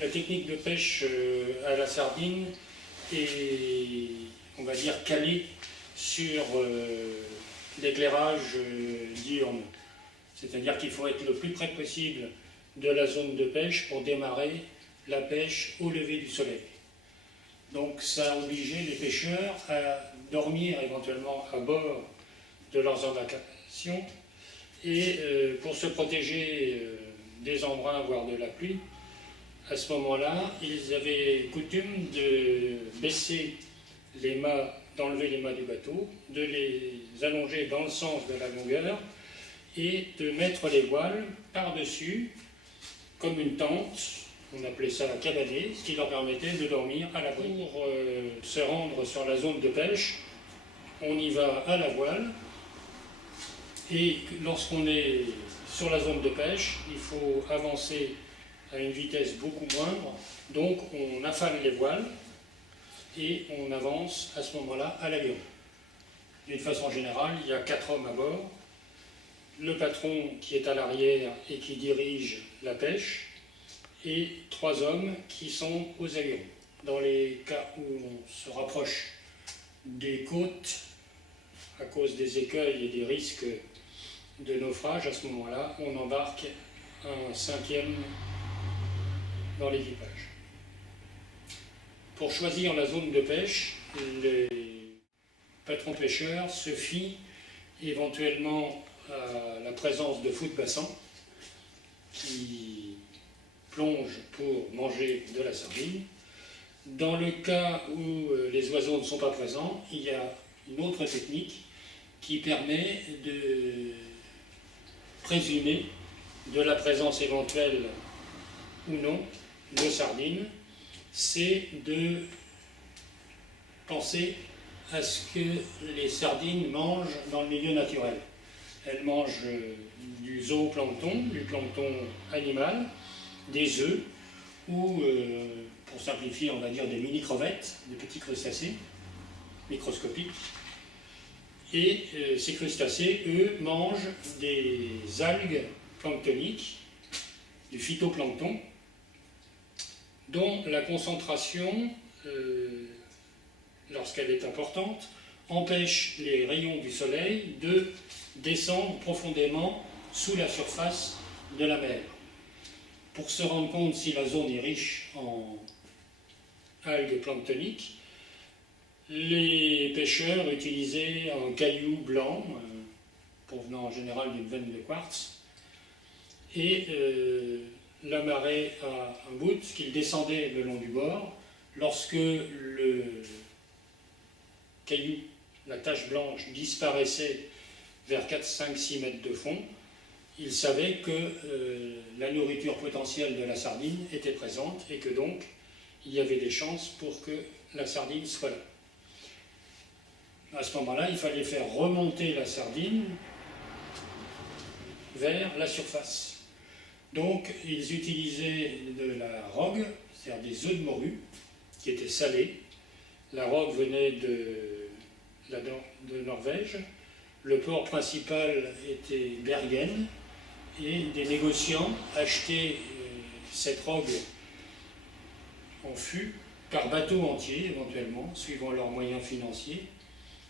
La technique de pêche à la sardine est, on va dire, calée sur l'éclairage diurne. C'est-à-dire qu'il faut être le plus près possible de la zone de pêche pour démarrer la pêche au lever du soleil. Donc ça a obligé les pêcheurs à dormir éventuellement à bord de leurs embarcations et pour se protéger des embruns, voire de la pluie, à ce moment-là, ils avaient coutume de baisser les mâts, d'enlever les mâts du bateau, de les allonger dans le sens de la longueur et de mettre les voiles par-dessus, comme une tente, on appelait ça la cabanée, ce qui leur permettait de dormir à l'abri. Pour se rendre sur la zone de pêche, on y va à la voile, et lorsqu'on est sur la zone de pêche, il faut avancer à une vitesse beaucoup moindre, donc on affale les voiles et on avance à ce moment-là à l'aviron. D'une façon générale, il y a 4 hommes à bord, le patron qui est à l'arrière et qui dirige la pêche, et 3 hommes qui sont aux avirons. Dans les cas où on se rapproche des côtes, à cause des écueils et des risques de naufrage, à ce moment-là, on embarque un 5e dans l'équipage. Pour choisir la zone de pêche, les patrons pêcheurs se fient éventuellement à la présence de fous de bassin qui plongent pour manger de la sardine. Dans le cas où les oiseaux ne sont pas présents, il y a une autre technique qui permet de présumer de la présence éventuelle ou non de sardines, c'est de penser à ce que les sardines mangent dans le milieu naturel. Elles mangent du zooplancton, du plancton animal, des œufs, ou, pour simplifier, on va dire des mini-crevettes, des petits crustacés microscopiques. Et ces crustacés, eux, mangent des algues planctoniques, du phytoplancton, dont la concentration, lorsqu'elle est importante, empêche les rayons du soleil de descendre profondément sous la surface de la mer. Pour se rendre compte si la zone est riche en algues planctoniques, les pêcheurs utilisaient un caillou blanc, provenant en général d'une veine de quartz, et l'amarraient à un bout qu'ils descendaient le long du bord. Lorsque le caillou, la tache blanche, disparaissait vers 4, 5, 6 mètres de fond, ils savaient que la nourriture potentielle de la sardine était présente et que donc il y avait des chances pour que la sardine soit là. À ce moment-là, il fallait faire remonter la sardine vers la surface. Donc, ils utilisaient de la rogue, c'est-à-dire des œufs de morue, qui étaient salés. La rogue venait de Norvège. Le port principal était Bergen. Et des négociants achetaient cette rogue en fût, par bateau entier éventuellement, suivant leurs moyens financiers,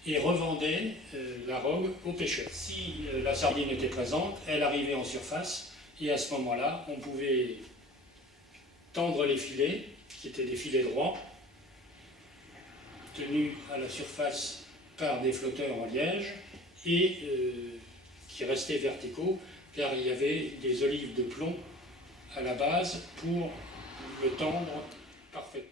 et revendaient la rogue aux pêcheurs. Si la sardine était présente, elle arrivait en surface, et à ce moment-là, on pouvait tendre les filets, qui étaient des filets droits, tenus à la surface par des flotteurs en liège, et qui restaient verticaux, car il y avait des olives de plomb à la base pour le tendre parfaitement.